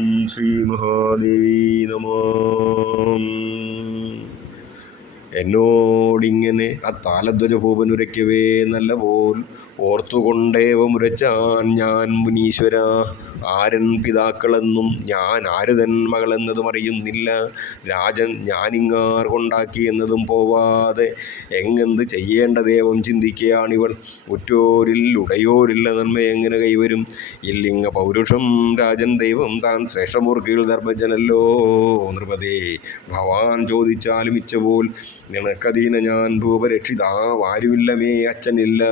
ॐ श्रीमहादेवी नमः എന്നോടിങ്ങനെ ആ താലധ്വജ ഭൂപനുരയ്ക്കവേ നല്ല പോൽ ഓർത്തുകൊണ്ടേവ മുരച്ചാൻ ഞാൻ മുനീശ്വര. ആരൻ പിതാക്കളെന്നും ഞാൻ ആരുതൻ മകളെന്നതും അറിയുന്നില്ല. രാജൻ ഞാനിങ്ങാർ കൊണ്ടാക്കി എന്നതും പോവാതെ എങ്ങെന്ത് ചെയ്യേണ്ടതേവം ചിന്തിക്കുകയാണിവൾ ഉറ്റോരിൽ ഉടയോരില്ല നന്മ എങ്ങനെ കൈവരും? ഇല്ലിങ്ങ പൗരുഷം രാജൻ ദൈവം താൻ ശ്രേഷ്ഠമൂർക്കികൾ ധർമ്മജനല്ലോ നൃപതേ ഭവാൻ ചോദിച്ചാലും ഇച്ചപോൽ നിനക്കധീന ഞാൻ ഭൂപരക്ഷിതാവ് ആരുമില്ലമേ അച്ഛനില്ല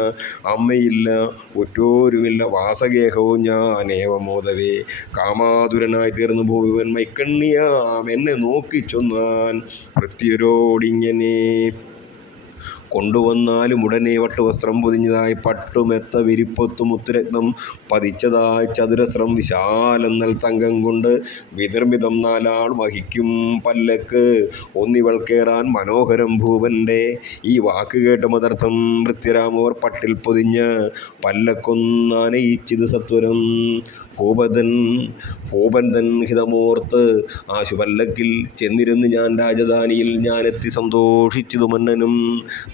അമ്മയില്ല ഒറ്റോരുമില്ല വാസഗേഹവും ഞാൻ ഏവമോദവേ കാമാതുരനായി തീർന്നു ഭൂവിവൻ മൈക്കണ്ണിയാം എന്നെ നോക്കി ചൊന്നാൻ ഭൃത്യരോടിങ്ങനെ കൊണ്ടുവന്നാലും ഉടനെ വട്ടുവസ്ത്രം പൊതിഞ്ഞതായി പട്ടുമെത്ത വിരിപ്പൊത്തു മുത്തുരത്നം പതിച്ചതായി ചതുരസ്രം വിശാലെന്നൽ തങ്കം കൊണ്ട് വിതർമിതം നാലാൾ വഹിക്കും പല്ലക്ക്. ഒന്നിവൾ കയറാൻ മനോഹരം ഭൂപന്റെ ഈ വാക്ക് കേട്ട് മതർത്ഥം ഭൃത്യരാമോർ പട്ടിൽ പൊതിഞ്ഞ് പല്ലക്കൊന്നാനയിച്ചിത് സത്വരം. ഭൂപതൻ ഭൂപന്തൻ ഹിതമോർത്ത് ആശുപല്ലക്കിൽ ചെന്നിരുന്ന് ഞാൻ രാജധാനിയിൽ ഞാനെത്തി സന്തോഷിച്ചതു മന്നനും.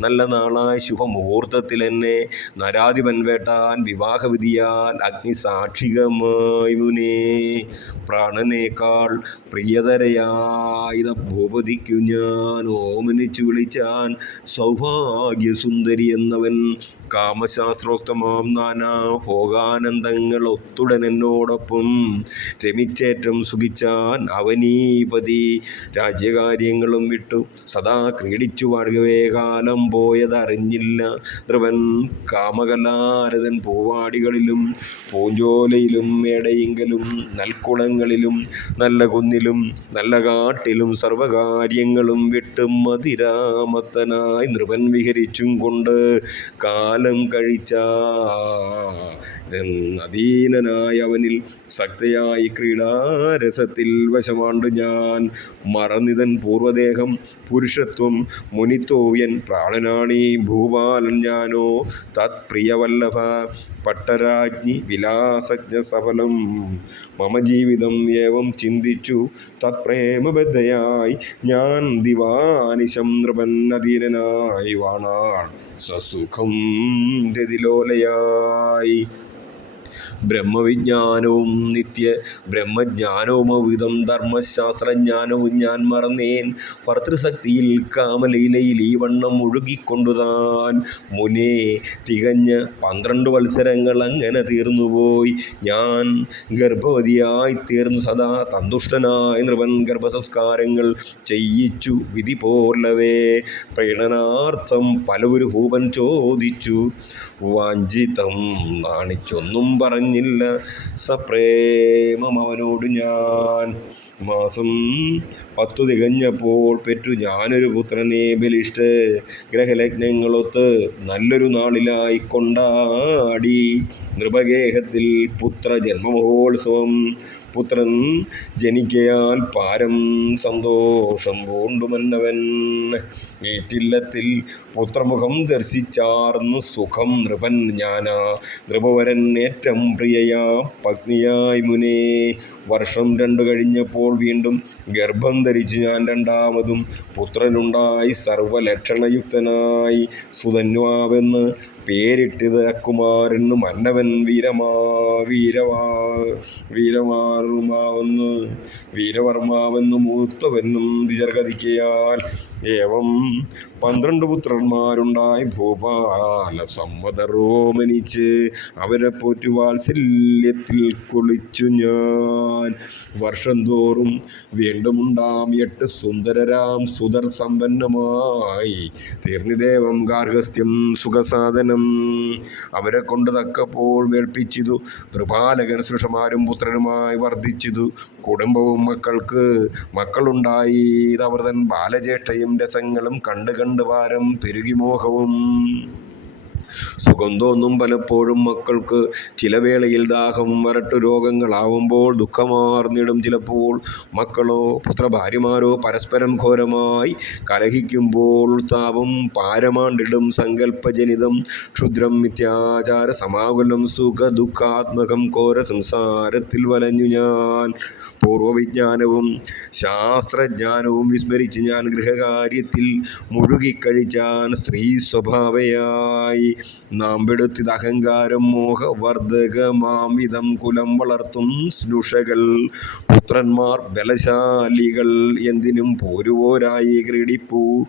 നല്ല നാളായ ശുഭമുഹൂർത്തത്തിൽ എന്നെ നരാധിപൻ വേട്ടാൻ വിവാഹവിധിയാൽ അഗ്നിസാക്ഷികമായി മുനേ. പ്രാണനേക്കാൾ പ്രിയതരയായ ഭൂപതിക്കു ഞാൻ ഓമനിച്ചു വിളിച്ചാൻ സൗഭാഗ്യസുന്ദരി എന്നവൻ കാമശാസ്ത്രോക്തമാം നാനാ ഭോഗാനന്ദങ്ങൾ ഒത്തുടൻ എന്നോടൊപ്പം രമിച്ചേറ്റം സുഖിച്ചാൻ അവനീപതി. രാജ്യകാര്യങ്ങളും വിട്ടു സദാ ക്രീഡിച്ചു വാഴുകവേ കാലം പോയതറിഞ്ഞില്ല. ധ്രുവൻ കാമകലാരതൻ പൂവാടികളിലും പൂഞ്ചോലയിലും മേടയിങ്കലും നൽക്കുളങ്ങളിലും നല്ല കുന്നിലും നല്ല കാട്ടിലും സർവകാര്യങ്ങളും വിട്ട് മതിരാമത്തനായി നൃപൻ വിഹരിച്ചും കൊണ്ട് കാലം കഴിച്ച. അധീനനായ അവനിൽ ശക്തയായി ക്രീഡാരസത്തിൽ വശമാണ്ടു ഞാൻ. മറന്നിതൻ പൂർവദേഹം പുരുഷത്വം മുനിത്തോയൻ പ്രാണനാണീ ഭൂപാലൻ ഞാനോ തത്പ്രിയവല്ലഭ പട്ടരാജ്ഞി വിലാസജ്ഞ സഫലം. മമ ജീവിതം ഏവം ചിന്തിച്ചു തത്പ്രേമബദ്ധയായി ഞാൻ ദിവാനിശം നൃപന്നതീരനായി വാണാൾ സസുഖം രതിലോലയായി. ബ്രഹ്മവിജ്ഞാനവും നിത്യ ബ്രഹ്മജ്ഞാനവുമവിധം ധർമ്മശാസ്ത്രജ്ഞാനവും ഞാൻ മറന്നേൻ. ഭർത്തൃശക്തിയിൽ കാമലീലയിൽ ഈ വണ്ണം ഒഴുകിക്കൊണ്ടുതാൻ. മുനേ തികഞ്ഞ പന്ത്രണ്ട് വത്സരങ്ങൾ അങ്ങനെ തീർന്നുപോയി. ഞാൻ ഗർഭവതിയായി തീർന്നു. സദാ സന്തുഷ്ടനായ നൃപൻ ഗർഭസംസ്കാരങ്ങൾ ചെയ്യിച്ചു. വിധി പോലവേ പ്രീണനാർത്ഥം പലവരു ഭൂപൻ ചോദിച്ചു. വാഞ്ചിതം നാണിച്ചൊന്നും പറഞ്ഞില്ല. സപ്രേമം അവനോട് ഞാൻ മാസം പത്തു തികഞ്ഞപ്പോൾ പെറ്റു ഞാനൊരു പുത്രനെ ബലിഷ്ട് ഗ്രഹലഗ്നങ്ങളൊത്ത് നല്ലൊരു നാളിലായി കൊണ്ടാടി. നൃപഗേഹത്തിൽ പുത്ര ജന്മമഹോത്സവം പുത്രൻ ജനിക്കയാൽ പാരം സന്തോഷം പൂണ്ടുമന്നവൻ. വീട്ടില്ലത്തിൽ പുത്രമുഖം ദർശിച്ചാർന്നു സുഖം നൃപൻ ഞാനാ നൃപവരൻ ഏറ്റം പ്രിയയാ പത്നിയായി മുനേ. വർഷം രണ്ടു കഴിഞ്ഞപ്പോൾ വീണ്ടും ഗർഭം ധരിച്ചു ഞാൻ രണ്ടാമതും. പുത്രനുണ്ടായി സർവലക്ഷണയുക്തനായി. സുധന്വാവെന്ന് പേരിട്ടത് അക്കുമാരന് മന്നവൻ വീരമാ വീരവാ വീരമാറുമാവെന്ന് വീരവർമാവെന്ന് മൂത്തവെന്നും ദിജർഗതിക്കയാൽ ഏവം പന്ത്രണ്ട് പുത്രന്മാരുണ്ടായി ഭൂപാല സമ്മതറോമനിച്ച് അവരെ പോറ്റു വാത്സല്യത്തിൽ കുളിച്ചു ഞാൻ. വർഷം തോറും വീണ്ടുമുണ്ടാം എട്ട് സുന്ദരരാം സുതർ സമ്പന്നമായി. തീർന്നിദേവം ഗാർഹസ്ഥ്യം സുഖസാധനം. അവരെ കൊണ്ട് തക്കപ്പോൾ വേൾപ്പിച്ചിതു തൃപാലകൻ ശ്രീഷമാരും പുത്രനുമായി വർദ്ധിച്ചിതു. കുടുംബവും മക്കൾക്ക് മക്കളുണ്ടായി. തൻ ബാലജ്യേഷ്ഠയും രസങ്ങളും കണ്ടു കണ്ടു വാരം പെരുകി തോന്നും പലപ്പോഴും മക്കൾക്ക് ചില വേളയിൽ ദാഹം വരട്ടു രോഗങ്ങളാവുമ്പോൾ ദുഃഖമാർന്നിടും ചിലപ്പോൾ. മക്കളോ പുത്രഭാര്യമാരോ പരസ്പരം ഘോരമായി കലഹിക്കുമ്പോൾ താപം പാരമാണ്ടിടും സങ്കല്പജനിതം ക്ഷുദ്രം മിഥ്യാചാര സമാകുലം സുഖ ദുഃഖാത്മകം ഘോര സംസാരത്തിൽ വലഞ്ഞു ഞാൻ. പൂർവവിജ്ഞാനവും ശാസ്ത്രജ്ഞാനവും വിസ്മരിച്ച് ഞാൻ ഗൃഹകാര്യത്തിൽ മുഴുകിക്കഴിച്ചാൻ സ്ത്രീ സ്വഭാവയായി. നാമ്പെടുത്തിത് അഹങ്കാരം മോഹവർദ്ധകമാമിതം കുലം വളർത്തും സ്നുഷകൾ പുത്രന്മാർ ബലശാലികൾ എന്തിനും പോരുവോരായി ക്രീഡിപ്പൂ.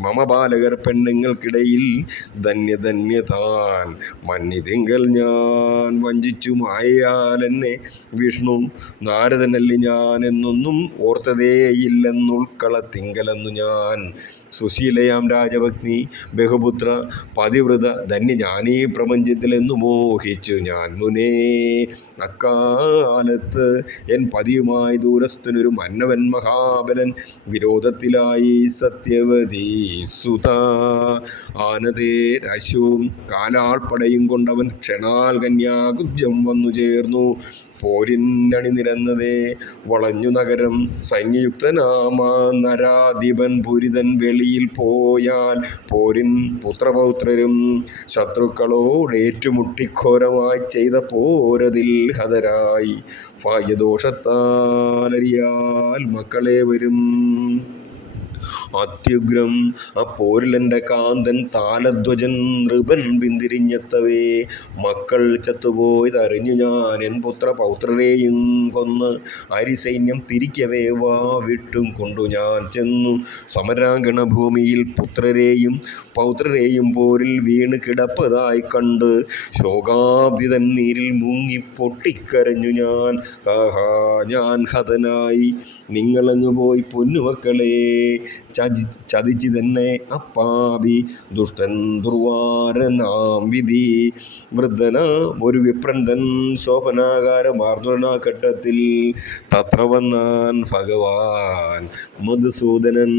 മമ ബാലകർ പെണ്ണുങ്ങൾക്കിടയിൽ ധന്യധന്യതാൻ. മന്നിതിങ്കൽ ഞാൻ വഞ്ചിച്ചു മായയാൽ എന്നെ വിഷ്ണു. നാരദനല്ലി ഞാൻ എന്നൊന്നും ഓർത്തതേയില്ലെന്നുൾക്കളത്തിങ്കലെന്നു ഞാൻ. സുശീലയാം രാജഭഗ്നി ബഹുപുത്ര പതിവ്രത ധന്യ ഞാനീ പ്രപഞ്ചത്തിലെന്നു മോഹിച്ചു ഞാൻ മുനേ. അക്കാലത്ത് എൻ പതിയുമായി ദൂരസ്ഥനൊരു മന്നവൻ മഹാബലൻ വിരോധത്തിലായി സത്യവതി സുത. ആനതേ രശുവും കാലാൾപ്പടയും കൊണ്ടവൻ ക്ഷണാൽ കന്യാകുബ്ജം വന്നു ചേർന്നു. പോരിന്നണി നിരന്നതേ വളഞ്ഞു നഗരം സൈന്യയുക്തനാമാ നരാധിപൻ പുരിതൻ വെളിയിൽ പോയാൽ പോരിൻ പുത്രപൗത്രരും ശത്രുക്കളോട് ഏറ്റുമുട്ടിഘോരമായി ചെയ്ത പോരതിൽ ഹതരായി. ഭാഗ്യദോഷത്താലറിയാൽ മക്കളെ മക്കളേവരും അത്യുഗ്രം അപ്പോരിലെന്റെ കാന്തൻ താലധ്വജൻ നൃപൻ പിന്തിരിഞ്ഞെത്തവേ മക്കൾ ചത്തുപോയതറിഞ്ഞു ഞാൻ. എൻ പുത്ര പൗത്രരെയും കൊന്ന് അരിസൈന്യം തിരിക്കവേ വാ വിട്ടും കൊണ്ടു ഞാൻ ചെന്നു. സമരാങ്കണ ഭൂമിയിൽ പുത്രരെയും പൗത്രരെയും പോരിൽ വീണ് കിടപ്പതായി കണ്ട് ശോകാബ്ദിതൻ നീരിൽ മുങ്ങി പൊട്ടിക്കരഞ്ഞു ഞാൻ. ഹാഹാ ഞാൻ ഹതനായി. നിങ്ങളങ്ങ് പോയി പൊന്നുമക്കളെ ചതി ചതിച്ചിതെന്നെ അപ്പാപി. ദുഷ്ടൻ ദുർവാരനാം വിധി. വൃദ്ധനാം ഒരു വിപ്രന്തൻ തൻ ശോഭനാകാരമാർദ്ദുനാ ഘട്ടത്തിൽ. തത്ര വന്നാൻ ഭഗവാൻ മധുസൂദനൻ.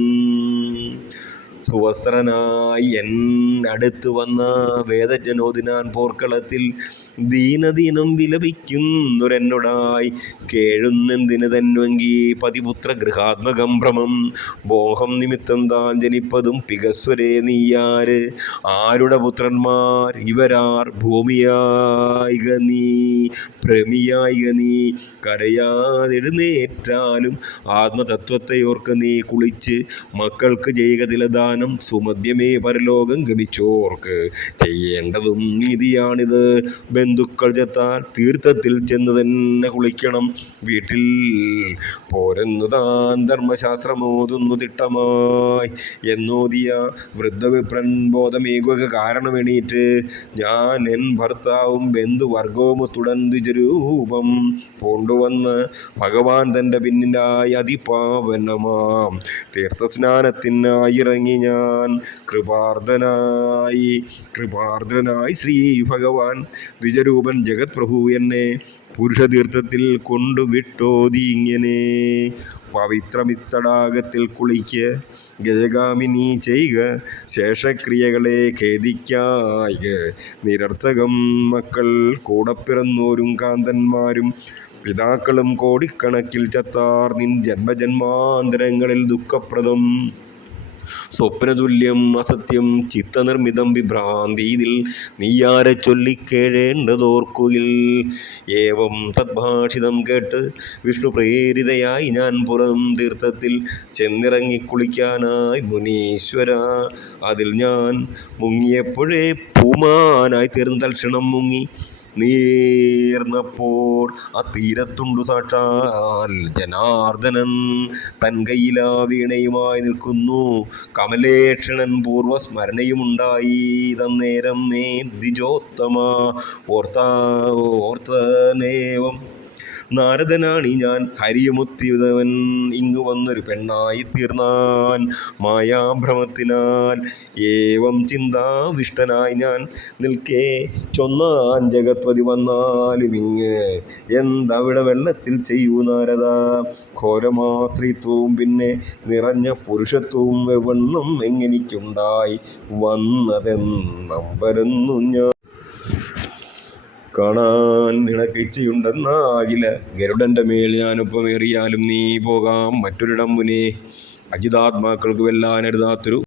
സുവസ്ത്രനായി എൻ അടുത്ത് വന്ന വേദജനോദിനാൻ പോർക്കളത്തിൽ ദീനദീനം വിലപിക്കുന്നൊരെന്നോടായി കേഴുന്നെന്തിന് തന്വങ്കി പതിപുത്ര ഗൃഹാത്മകം ഭ്രമം. മോഹം നിമിത്തം താൻ ജനിപ്പതും പികസ്വരേ നീയാര്. ആരുടെ പുത്രന്മാർ ഇവരാർ? ഭൂമിയായിക നീ പ്രമിയായിക നീ. കരയാതെഴുന്നേറ്റാലും ആത്മതത്വത്തെയോർക്ക് നീ കുളിച്ച് മക്കൾക്ക് ചെയ്യുക തിലദാനം സുമധ്യമേ പരലോകം ഗമിച്ചോർക്ക് ചെയ്യേണ്ടതും നീതിയാണിത്. ബന്ധുക്കൾ ചെത്താൻ തീർത്ഥത്തിൽ ചെന്ന് തന്നെ കുളിക്കണം. വീട്ടിൽ പോരെന്നു താൻ ധർമ്മശാസ്ത്രമോതുന്നു തിട്ടമായി. എന്നോതിയ വൃദ്ധവിപ്രൻ ബോധമേകുക കാരണമെണീറ്റ്. ഞാൻ എൻ ഭർത്താവും ബന്ധുവർഗവുമൊത്തുടൻ ദ്വിജരൂപം കൊണ്ടുവന്ന് ഭഗവാൻ തന്റെ പിന്നിലായി അതിപാവനമാം. തീർത്ഥസ്നാനത്തിനായി ഇറങ്ങി ഞാൻ കൃപാർദ്ധനായി കൃപാർദ്രനായി ശ്രീ ഭഗവാൻ ദ്വിജരൂപൻ ജഗത് പ്രഭു എന്നെ പുരുഷതീർത്ഥത്തിൽ കൊണ്ടുവിട്ടോതി ഇങ്ങനെ പവിത്രമിത്തടാകത്തിൽ കുളിക്ക് ഗജഗാമിനി ചെയ്യുക ശേഷക്രിയകളെ ഖേദിക്കായ നിരർത്ഥകം മക്കൾ കൂടെ പിറന്നോരും കാന്തന്മാരും പിതാക്കളും കോടിക്കണക്കിൽ ചത്താർ. നിൻ ജന്മജന്മാന്തരങ്ങളിൽ ദുഃഖപ്രദം. സ്വപ്നതുല്യം അസത്യം ചിത്തനിർമ്മിതം വിഭ്രാന്തി. ഇതിൽ നീയാരെ ചൊല്ലിക്കേഴേണ്ടതോർക്കുകിൽ ഏവം തദ്ഭാഷിതം കേട്ട് വിഷ്ണു പ്രേരിതയായി ഞാൻ പുറം തീർത്ഥത്തിൽ ചെന്നിറങ്ങി കുളിക്കാനായി മുനീശ്വര. അതിൽ ഞാൻ മുങ്ങിയപ്പോഴേ പൂമാനായി തീർന്ന് തൽക്ഷണം മുങ്ങി നീർന്നപ്പോൾ ആ തീരത്തുണ്ടു സാക്ഷാൽ ജനാർദ്ദനൻ. തൻ കയ്യിലാ വീണയുമായി നിൽക്കുന്നു. കമലേക്ഷണൻ പൂർവസ്മരണയുമുണ്ടായി തന്നേരം മേ ദ്വിജോത്തമ ഓർത്താ ഓർത്തനേവം നാരദനാണി ഞാൻ. ഹരിയമുത്തിയുതവൻ ഇങ്ങു വന്നൊരു പെണ്ണായി തീർന്നാൻ മായാഭ്രമത്തിനാൽ. ഏവം ചിന്താവിഷ്ടനായി ഞാൻ നിൽക്കേ. ചൊന്നാൻ ജഗത്പതി വന്നാലുമിങ്ങ് എന്തവിടെ വെള്ളത്തിൽ ചെയ്യൂ നാരദ. ഘോരമാത്രിത്വവും പിന്നെ നിറഞ്ഞ പുരുഷത്വവും വെവണ്ണം എങ്ങനിക്കുണ്ടായി വരുന്നു ഞാൻ. കാണാൻ നിനക്കിച്ചയുണ്ടെന്നാകില ഗരുഡന്റെ മേൽ ഞാനൊപ്പമേറിയാലും നീ പോകാം മറ്റൊരിടം മുനേ. അജിതാത്മാക്കൾക്ക് വെല്ലാനരുതാത്തൊരു